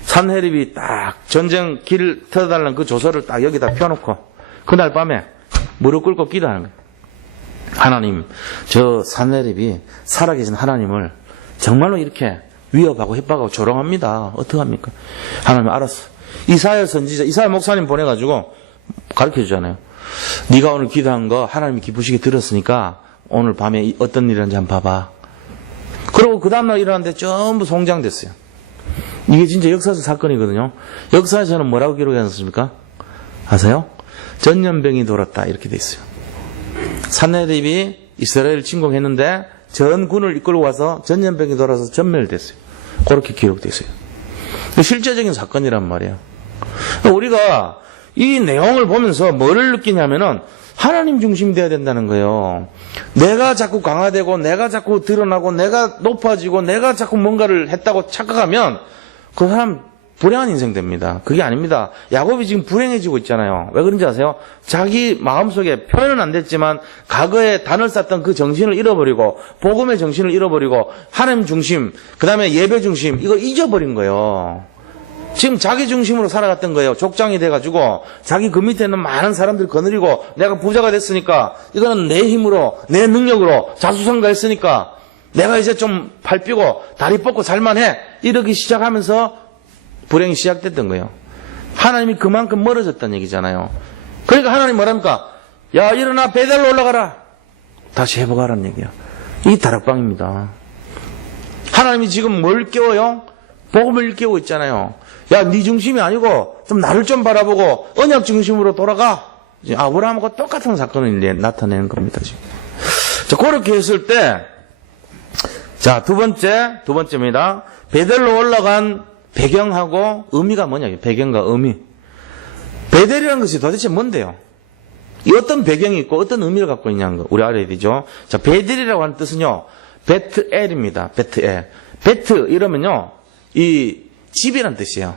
산헤립이 딱 전쟁 길 터달라는 그 조서를 딱 여기다 펴놓고 그날 밤에 무릎 꿇고 기도하는 거예요. 하나님, 저 산헤립이 살아계신 하나님을 정말로 이렇게 위협하고 협박하고 조롱합니다. 어떡합니까? 하나님 알았어. 이사야 선지자, 이사야 목사님 보내가지고 가르쳐주잖아요. 네가 오늘 기도한 거 하나님이 기쁘시게 들었으니까 오늘 밤에 어떤 일이란지 한번 봐봐. 그리고 그 다음날 일어났는데 전부 송장됐어요. 이게 진짜 역사적 사건이거든요. 역사에서는 뭐라고 기록해놨습니까? 아세요? 전염병이 돌았다 이렇게 돼 있어요. 산헤립이 이스라엘을 침공했는데 전 군을 이끌고 와서 전염병이 돌아서 전멸됐어요. 그렇게 기록돼 있어요. 실제적인 사건이란 말이에요. 우리가 이 내용을 보면서 뭐를 느끼냐면은 하나님 중심이 돼야 된다는 거예요. 내가 자꾸 강화되고 내가 자꾸 드러나고 내가 높아지고 내가 자꾸 뭔가를 했다고 착각하면 그 사람 불행한 인생 됩니다. 그게 아닙니다. 야곱이 지금 불행해지고 있잖아요. 왜 그런지 아세요? 자기 마음속에 표현은 안 됐지만 과거에 단을 쌓던 그 정신을 잃어버리고 복음의 정신을 잃어버리고 하나님 중심, 그 다음에 예배 중심 이거 잊어버린 거예요. 지금 자기 중심으로 살아갔던 거예요. 족장이 돼가지고 자기 그 밑에 있는 많은 사람들 거느리고 내가 부자가 됐으니까 이거는 내 힘으로 내 능력으로 자수성가했으니까 내가 이제 좀 팔 삐고 다리 뻗고 살만해 이러기 시작하면서 불행이 시작됐던 거예요. 하나님이 그만큼 멀어졌다는 얘기잖아요. 그러니까 하나님 뭐랍니까? 야 일어나 베델로 올라가라. 다시 회복하라는 얘기야. 이 다락방입니다. 하나님이 지금 뭘 깨워요? 복음을 일깨우고 있잖아요. 야, 네 중심이 아니고 좀 나를 좀 바라보고 언약 중심으로 돌아가. 아브라함과 똑같은 사건을 나타내는 겁니다. 지금. 자, 그렇게 했을 때, 자, 두 번째입니다. 베델로 올라간 배경하고 의미가 뭐냐? 배경과 의미. 베델이라는 것이 도대체 뭔데요? 이 어떤 배경이 있고 어떤 의미를 갖고 있냐는 거 우리 알아야 되죠. 자, 베델이라고 하는 뜻은요, 베트엘입니다. 베트엘. 베트 이러면요, 이 집이란 뜻이에요.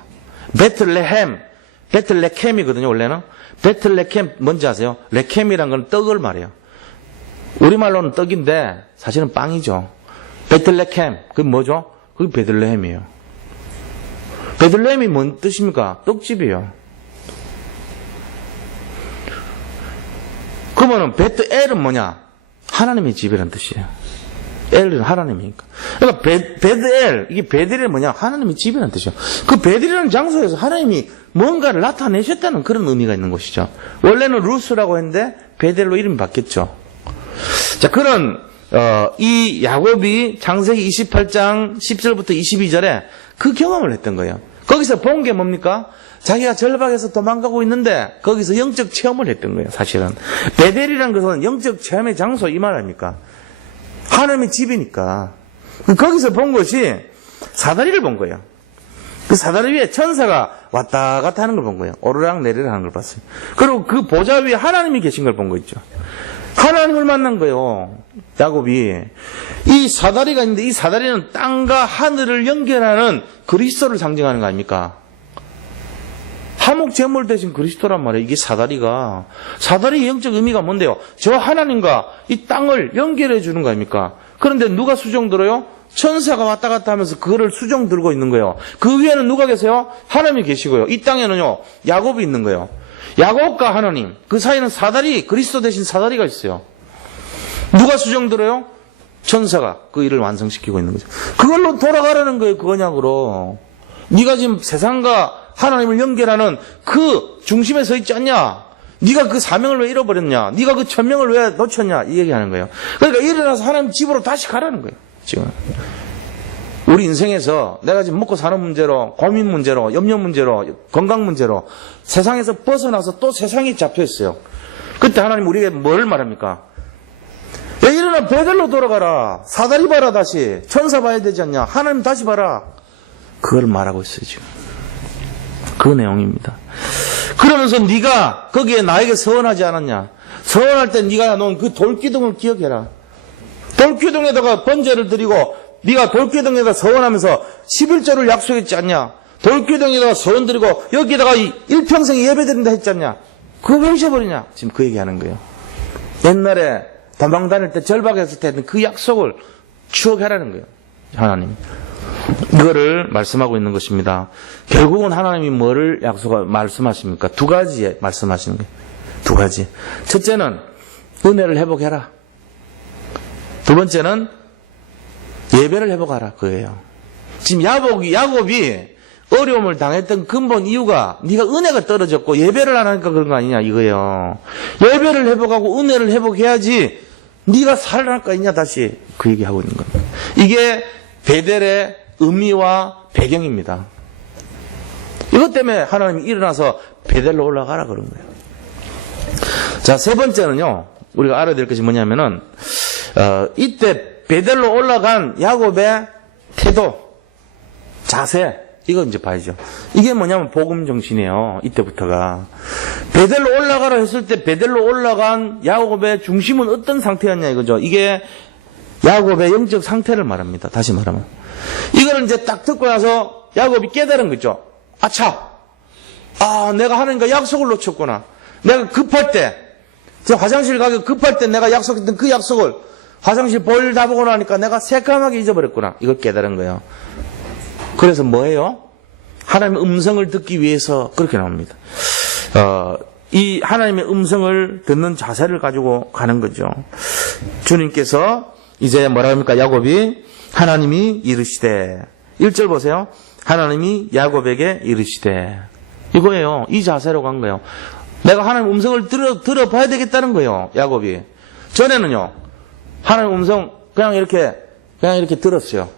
베틀레헴이거든요, 원래는. 베틀레헴 뭔지 아세요? 레켐이란 건 떡을 말해요. 우리말로는 떡인데 사실은 빵이죠. 베틀레헴, 그게 뭐죠? 그게 베들레헴이에요. 베들레헴이 뭔 뜻입니까? 떡집이에요. 그러면 베트엘은 뭐냐? 하나님의 집이란 뜻이에요. 엘은 하나님이니까. 그러니까 베드엘, 이게 베델이 뭐냐? 하나님의 집이라는 뜻이에요. 그 베델이라는 장소에서 하나님이 뭔가를 나타내셨다는 그런 의미가 있는 것이죠. 원래는 루스라고 했는데 베델로 이름이 바뀌었죠. 자, 그런 이 야곱이 창세기 28장 10절부터 22절에 그 경험을 했던 거예요. 거기서 본 게 뭡니까? 자기가 절박에서 도망가고 있는데 거기서 영적 체험을 했던 거예요. 사실은 베델이라는 것은 영적 체험의 장소 이 말 아닙니까? 하나님의 집이니까. 거기서 본 것이 사다리를 본 거예요. 그 사다리 위에 천사가 왔다 갔다 하는 걸 본 거예요. 오르락 내리락 하는 걸 봤어요. 그리고 그 보좌 위에 하나님이 계신 걸 본 거 있죠. 하나님을 만난 거예요. 야곱이. 이 사다리가 있는데 이 사다리는 땅과 하늘을 연결하는 그리스도를 상징하는 거 아닙니까? 화목제물 대신 그리스도란 말이에요. 이게 사다리가. 사다리의 영적 의미가 뭔데요? 저 하나님과 이 땅을 연결해 주는 거 아닙니까? 그런데 누가 수종 들어요? 천사가 왔다 갔다 하면서 그거를 수종 들고 있는 거예요. 그 위에는 누가 계세요? 하나님이 계시고요. 이 땅에는요, 야곱이 있는 거예요. 야곱과 하나님, 그 사이에는 사다리, 그리스도 대신 사다리가 있어요. 누가 수종 들어요? 천사가 그 일을 완성시키고 있는 거죠. 그걸로 돌아가라는 거예요, 그 언약으로. 네가 지금 세상과 하나님을 연결하는 그 중심에 서 있지 않냐? 네가 그 사명을 왜 잃어버렸냐? 네가 그 천명을 왜 놓쳤냐? 이 얘기하는 거예요. 그러니까 일어나서 하나님 집으로 다시 가라는 거예요. 지금 우리 인생에서 내가 지금 먹고 사는 문제로, 고민 문제로, 염려 문제로, 건강 문제로 세상에서 벗어나서 또 세상에 잡혀 있어요. 그때 하나님 우리에게 뭘 말합니까? 야, 일어나 베델로 돌아가라. 사다리 봐라 다시. 천사 봐야 되지 않냐? 하나님 다시 봐라. 그걸 말하고 있어요 지금. 그 내용입니다. 그러면서 네가 거기에 나에게 서원하지 않았냐? 서원할 때 네가 놓은 그 돌기둥을 기억해라. 돌기둥에다가 번제를 드리고 네가 돌기둥에다 서원하면서 11조를 약속했지 않냐? 돌기둥에다가 서원 드리고 여기다가 일평생 예배드린다 했지 않냐? 그거 왜 잊어버리냐? 지금 그 얘기하는 거예요. 옛날에 도망 다닐 때 절박했을 때 그 약속을 추억하라는 거예요. 하나님. 이거를 말씀하고 있는 것입니다. 결국은 하나님이 뭐를 말씀하십니까? 두 가지에 말씀하시는 거예요. 두 가지. 첫째는 은혜를 회복해라. 두 번째는 예배를 회복하라. 그거예요. 지금 야곱이 어려움을 당했던 근본 이유가 네가 은혜가 떨어졌고 예배를 안 하니까 그런 거 아니냐 이거예요. 예배를 회복하고 은혜를 회복해야지 네가 살아날 거 있냐 다시 그 얘기하고 있는 겁니다. 이게 베델의 의미와 배경입니다. 이것 때문에 하나님이 일어나서 베델로 올라가라 그런 거예요. 자, 세 번째는요. 우리가 알아야 될 것이 뭐냐면은 이때 베델로 올라간 야곱의 태도, 자세 이거 이제 봐야죠. 이게 뭐냐면 복음 정신이에요. 이때부터가. 베델로 올라가라 했을 때 베델로 올라간 야곱의 중심은 어떤 상태였냐 이거죠. 이게 야곱의 영적 상태를 말합니다. 다시 말하면. 이거를 이제 딱 듣고 나서 야곱이 깨달은 거죠. 아차! 내가 하나님과 약속을 놓쳤구나. 내가 급할 때, 저 화장실 가기 급할 때 내가 약속했던 그 약속을 화장실 볼 다 보고 나니까 내가 새까맣게 잊어버렸구나. 이걸 깨달은 거예요. 그래서 뭐예요? 하나님의 음성을 듣기 위해서 그렇게 나옵니다. 이 하나님의 음성을 듣는 자세를 가지고 가는 거죠. 주님께서 이제 뭐라 합니까? 야곱이 하나님이 이르시되 1절 보세요. 하나님이 야곱에게 이르시되 이거예요. 이 자세로 간 거예요. 내가 하나님 음성을 들어봐야 되겠다는 거예요. 야곱이. 전에는요. 하나님 음성 그냥 이렇게 들었어요.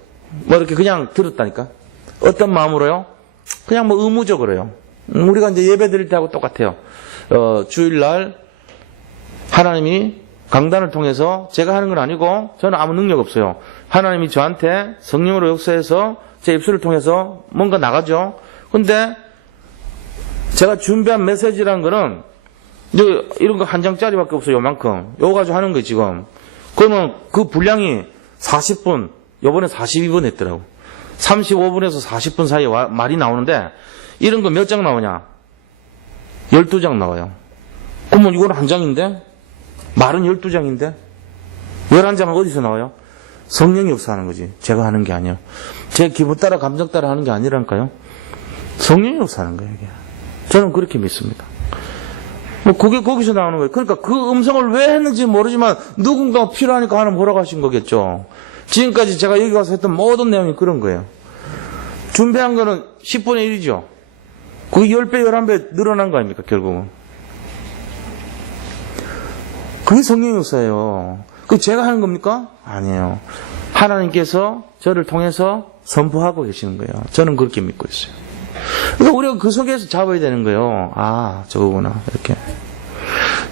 뭐 이렇게 그냥 들었다니까. 어떤 마음으로요? 그냥 뭐 의무적으로요. 우리가 이제 예배 드릴 때하고 똑같아요. 주일날 하나님이 강단을 통해서 제가 하는 건 아니고 저는 아무 능력 없어요. 하나님이 저한테 성령으로 역사해서 제 입술을 통해서 뭔가 나가죠. 근데 제가 준비한 메시지라는 거는 이제 이런 거 한 장짜리밖에 없어요. 요만큼. 요거 가지고 하는 거예요, 지금. 그러면 그 분량이 40분, 요번에 42분 했더라고. 35분에서 40분 사이에 말이 나오는데 이런 거 몇 장 나오냐? 12장 나와요. 그러면 이거는 한 장인데? 말은 12장인데? 11장은 어디서 나와요? 성령이 역사하는 거지. 제가 하는 게 아니에요. 제 기분 따라 감정 따라 하는 게 아니라니까요. 성령이 역사하는 거예요, 이게. 저는 그렇게 믿습니다. 그게 거기서 나오는 거예요. 그러니까 그 음성을 왜 했는지 모르지만 누군가 필요하니까 하나님 보라고 하신 거겠죠. 지금까지 제가 여기 가서 했던 모든 내용이 그런 거예요. 준비한 거는 10분의 1이죠. 그게 10배, 11배 늘어난 거 아닙니까, 결국은. 그게 성령 역사예요. 그 제가 하는 겁니까? 아니에요. 하나님께서 저를 통해서 선포하고 계시는 거예요. 저는 그렇게 믿고 있어요. 그러니까 우리가 그 속에서 잡아야 되는 거예요. 저거구나. 이렇게.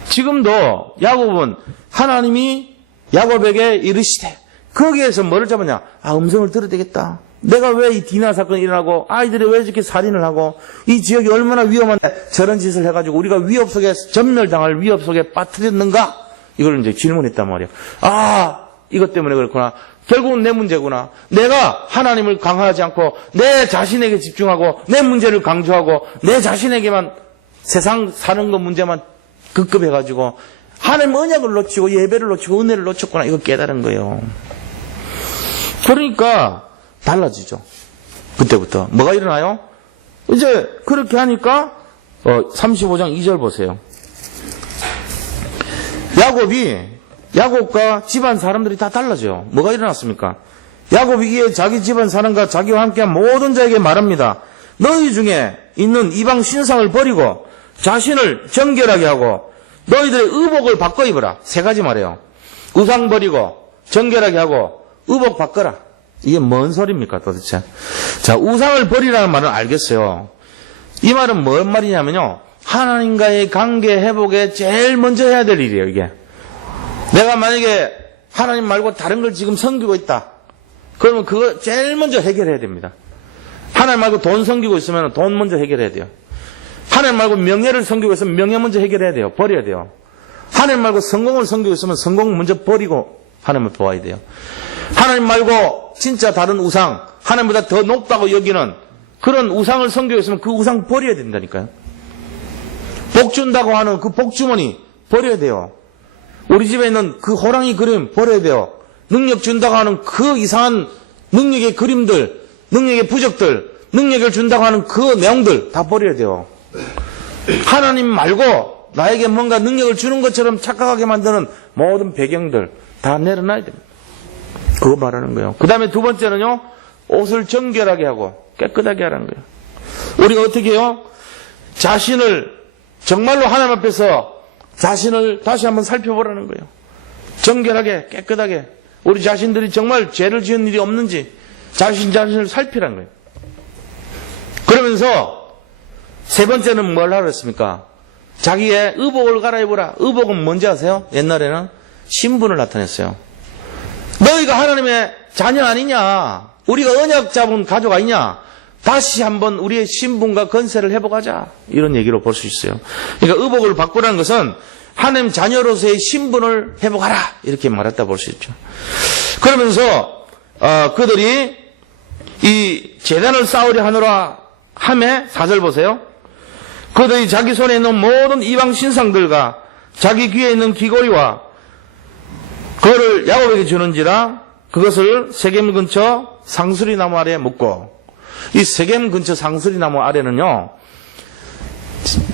지금도 야곱은 하나님이 야곱에게 이르시되 거기에서 뭐를 잡았냐? 음성을 들어야 되겠다. 내가 왜 이 디나 사건이 일어나고 아이들이 왜 이렇게 살인을 하고 이 지역이 얼마나 위험한데 저런 짓을 해가지고 우리가 위협 속에 전멸당할 위협 속에 빠뜨렸는가? 이걸 이제 질문했단 말이에요. 이것 때문에 그렇구나. 결국은 내 문제구나. 내가 하나님을 강화하지 않고 내 자신에게 집중하고 내 문제를 강조하고 내 자신에게만 세상 사는 것 문제만 급급해가지고 하나님 언약을 놓치고 예배를 놓치고 은혜를 놓쳤구나. 이거 깨달은 거예요. 그러니까 달라지죠. 그때부터. 뭐가 일어나요? 이제 그렇게 하니까 35장 2절 보세요. 야곱과 집안 사람들이 다 달라져요. 뭐가 일어났습니까? 야곱이 자기 집안 사람과 자기와 함께한 모든 자에게 말합니다. 너희 중에 있는 이방 신상을 버리고 자신을 정결하게 하고 너희들의 의복을 바꿔 입어라. 세 가지 말이에요. 우상 버리고 정결하게 하고 의복 바꿔라. 이게 뭔 소리입니까 도대체? 자, 우상을 버리라는 말은 알겠어요. 이 말은 뭔 말이냐면요. 하나님과의 관계 회복에 제일 먼저 해야 될 일이에요, 이게. 내가 만약에 하나님 말고 다른 걸 지금 섬기고 있다. 그러면 그거 제일 먼저 해결해야 됩니다. 하나님 말고 돈 섬기고 있으면 돈 먼저 해결해야 돼요. 하나님 말고 명예를 섬기고 있으면 명예 먼저 해결해야 돼요. 버려야 돼요. 하나님 말고 성공을 섬기고 있으면 성공 먼저 버리고 하나님을 보아야 돼요. 하나님 말고 진짜 다른 우상, 하나님보다 더 높다고 여기는 그런 우상을 섬기고 있으면 그 우상 버려야 된다니까요. 복 준다고 하는 그 복주머니 버려야 돼요. 우리 집에 있는 그 호랑이 그림 버려야 돼요. 능력 준다고 하는 그 이상한 능력의 그림들, 능력의 부적들, 능력을 준다고 하는 그 내용들 다 버려야 돼요. 하나님 말고 나에게 뭔가 능력을 주는 것처럼 착각하게 만드는 모든 배경들 다 내려놔야 됩니다. 그거 말하는 거예요. 그 다음에 두 번째는요, 옷을 정결하게 하고 깨끗하게 하라는 거예요. 우리가 어떻게 해요? 자신을 정말로 하나님 앞에서 자신을 다시 한번 살펴보라는 거예요. 정결하게 깨끗하게 우리 자신들이 정말 죄를 지은 일이 없는지 자신을 살피라는 거예요. 그러면서 세 번째는 뭘 하라 했습니까? 자기의 의복을 갈아입으라. 의복은 뭔지 아세요? 옛날에는 신분을 나타냈어요. 너희가 하나님의 자녀 아니냐? 우리가 언약 잡은 가족 아니냐? 다시 한번 우리의 신분과 건세를 회복하자. 이런 얘기로 볼 수 있어요. 그러니까 의복을 바꾸라는 것은 하나님 자녀로서의 신분을 회복하라. 이렇게 말했다 볼 수 있죠. 그러면서 그들이 이 제단을 쌓으려 하노라 하매 4절 보세요. 그들이 자기 손에 있는 모든 이방 신상들과 자기 귀에 있는 귀고리와 그거를 야곱에게 주는지라 그것을 세겜 근처 상수리 나무 아래에 묻고, 이 세겜 근처 상수리 나무 아래는요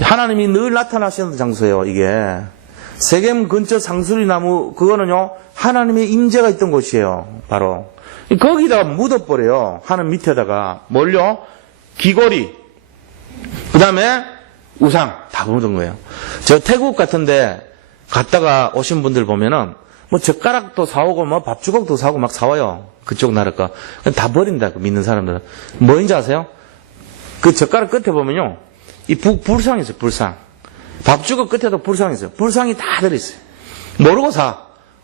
하나님이 늘 나타나시는 장소예요. 이게 세겜 근처 상수리 나무, 그거는요 하나님의 임재가 있던 곳이에요. 바로 거기다가 묻어버려요. 하늘 밑에다가 뭘요? 귀고리, 그 다음에 우상 다 묻은 거예요. 저 태국 같은데 갔다가 오신 분들 보면은 뭐 젓가락도 사오고 뭐 밥주걱도 사오고 막 사와요. 그쪽 나라 거. 다 버린다. 그 믿는 사람들은. 뭐인지 아세요? 그 젓가락 끝에 보면요 이 불상이 있어요. 불상. 밥주걱 끝에도 불상이 있어요. 불상이 다 들어있어요. 모르고 사.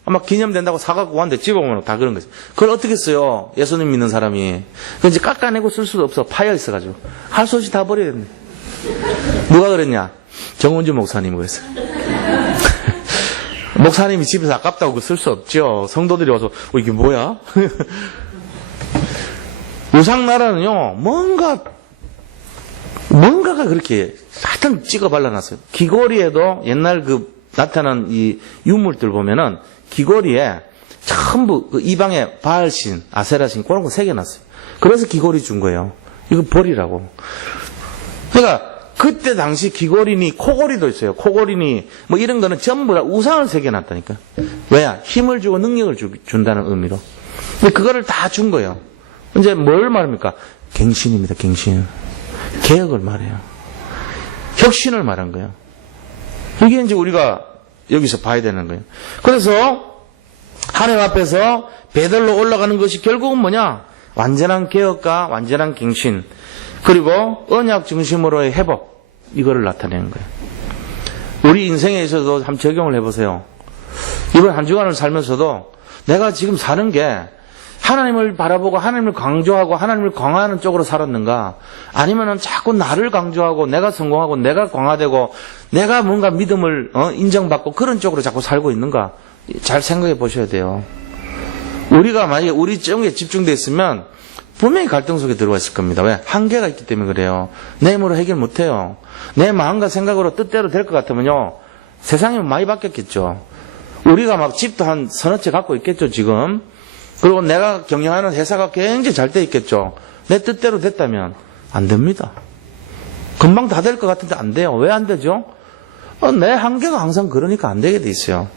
아마 기념된다고 사갖고 왔는데 집어보면 다 그런 거죠. 그걸 어떻게 써요? 예수님 믿는 사람이. 그건 이제 깎아내고 쓸 수도 없어. 파여 있어가지고. 할 수 없이 다 버려야 된대. 누가 그랬냐? 정은주 목사님이 그랬어요. 목사님이 집에서 아깝다고 쓸 수 없죠. 성도들이 와서 이게 뭐야? 우상나라는요 뭔가가 그렇게 하여튼 찍어 발라놨어요. 귀고리에도 옛날 그 나타난 이 유물들 보면은 귀고리에 전부 그 이방의 바알신, 아세라신 그런 거 새겨놨어요. 그래서 귀고리 준 거예요. 이거 버리라고. 그러니까 그때 당시 귀고리니 코고리도 있어요. 코고리니 뭐 이런 거는 전부 다 우상을 새겨놨다니까. 왜야? 힘을 주고 능력을 준다는 의미로. 근데 그거를 다 준 거예요. 이제 뭘 말합니까? 갱신입니다. 갱신. 개혁을 말해요. 혁신을 말한 거예요. 이게 이제 우리가 여기서 봐야 되는 거예요. 그래서 하나님 앞에서 배들로 올라가는 것이 결국은 뭐냐? 완전한 개혁과 완전한 갱신, 그리고 언약 중심으로의 회복, 이거를 나타내는 거예요. 우리 인생에 있어서도 한번 적용을 해보세요. 이번 한 주간을 살면서도 내가 지금 사는 게 하나님을 바라보고 하나님을 강조하고 하나님을 강화하는 쪽으로 살았는가, 아니면은 자꾸 나를 강조하고 내가 성공하고 내가 강화되고 내가 뭔가 믿음을 인정받고 그런 쪽으로 자꾸 살고 있는가, 잘 생각해 보셔야 돼요. 우리가 만약에 우리 쪽에 집중되어 있으면 분명히 갈등 속에 들어와 있을 겁니다. 왜? 한계가 있기 때문에 그래요. 내 힘으로 해결 못해요. 내 마음과 생각으로 뜻대로 될 것 같으면요 세상이 많이 바뀌었겠죠. 우리가 막 집도 한 서너 채 갖고 있겠죠 지금. 그리고 내가 경영하는 회사가 굉장히 잘 돼 있겠죠. 내 뜻대로 됐다면 안 됩니다. 금방 다 될 것 같은데 안 돼요. 왜 안 되죠? 내 한계가 항상 그러니까 안 되게 돼 있어요.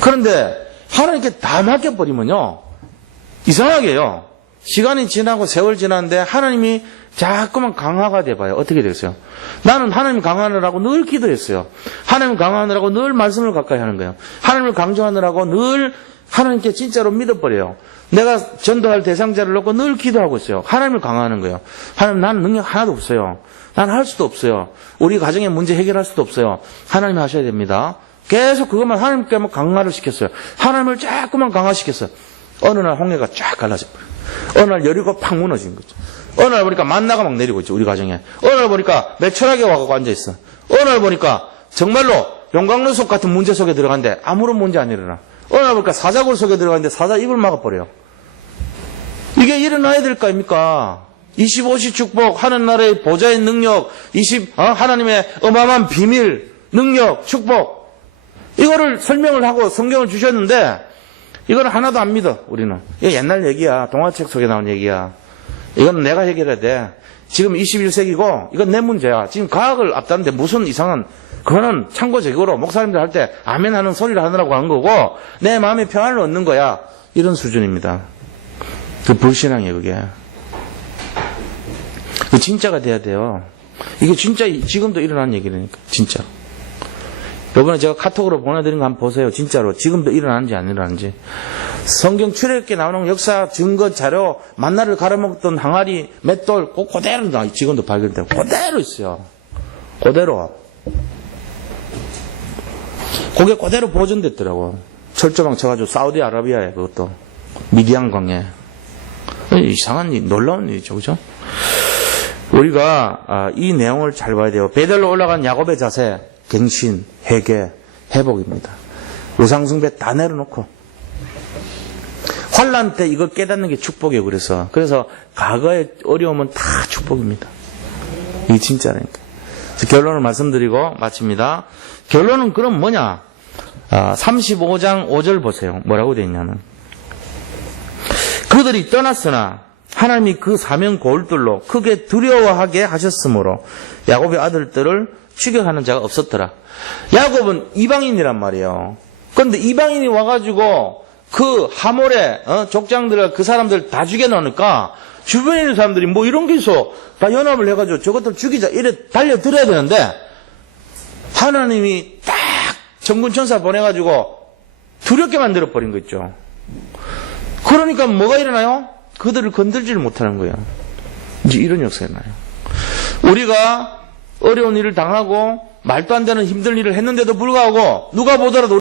그런데 하나님께 다 맡겨버리면요 이상하게요, 시간이 지나고 세월 지났는데 하나님이 자꾸만 강화가 돼봐요. 어떻게 되겠어요? 나는 하나님 강화하느라고 늘 기도했어요. 하나님 강화하느라고 늘 말씀을 가까이 하는 거예요. 하나님을 강조하느라고 늘 하나님께 진짜로 믿어버려요. 내가 전도할 대상자를 놓고 늘 기도하고 있어요. 하나님을 강화하는 거예요. 하나님, 나는 능력 하나도 없어요. 난 할 수도 없어요. 우리 가정의 문제 해결할 수도 없어요. 하나님이 하셔야 됩니다. 계속 그것만 하나님께만 강화를 시켰어요. 하나님을 자꾸만 강화시켰어요. 어느 날 홍해가 쫙 갈라져 버려요. 어느 날 여리고 팍 무너진 거죠. 어느 날 보니까 만나가 막 내리고 있죠. 우리 가정에. 어느 날 보니까 매철하게 와가지고 앉아있어. 어느 날 보니까 정말로 용광로 속 같은 문제 속에 들어갔는데 아무런 문제 안 일어나. 어느 날 보니까 사자굴 속에 들어갔는데 사자 입을 막아버려요. 이게 일어나야 될 거 아닙니까? 25시 축복, 하는 나라의 보좌의 능력, 하나님의 어마어마한 비밀, 능력, 축복, 이거를 설명을 하고 성경을 주셨는데 이거는 하나도 안 믿어. 우리는 이거 옛날 얘기야. 동화책 속에 나온 얘기야. 이건 내가 해결해야 돼. 지금 21세기고 이건 내 문제야. 지금 과학을 앞다는데 무슨 이상한, 그거는 참고적으로 목사님들 할 때 아멘 하는 소리를 하느라고 한 거고 내 마음의 평안을 얻는 거야. 이런 수준입니다. 그 불신앙이에요. 그게 그 진짜가 돼야 돼요. 이게 진짜 지금도 일어난 얘기라니까. 진짜. 이번에 제가 카톡으로 보내드린 거 한번 보세요. 진짜로 지금도 일어나는지 안 일어나는지. 성경 출애굽기에 나오는 역사 증거 자료, 만나를 갈아먹던 항아리, 맷돌 그대로 지금도 발견되고 그대로 있어요. 그대로. 그게 그대로 보존됐더라고. 철조망 쳐가지고 사우디아라비아에, 그것도 미디안 광해. 이상한 일, 놀라운 일이죠, 그죠? 우리가 이 내용을 잘 봐야 돼요. 베델로 올라간 야곱의 자세, 갱신, 회개, 회복입니다. 우상숭배 다 내려놓고 환난 때 이거 깨닫는 게 축복이에요. 그래서 과거의 어려움은 다 축복입니다. 이게 진짜라니까. 결론을 말씀드리고 마칩니다. 결론은 그럼 뭐냐? 35장 5절 보세요. 뭐라고 되어 있냐면 그들이 떠났으나 하나님이 그 사명 고울들로 크게 두려워하게 하셨으므로 야곱의 아들들을 추격하는 자가 없었더라. 야곱은 이방인이란 말이에요. 그런데 이방인이 와가지고 그 하몰의 족장들 그 사람들 다 죽여놓으니까 주변에 있는 사람들이 뭐 이런 게 있어 다 연합을 해가지고 저것들 죽이자 이래 달려들어야 되는데 하나님이 딱 정군천사 보내가지고 두렵게 만들어버린 거 있죠. 그러니까 뭐가 일어나요? 그들을 건들지를 못하는 거예요. 이제 이런 역사가 나요. 우리가 어려운 일을 당하고 말도 안 되는 힘든 일을 했는데도 불구하고 누가 보더라도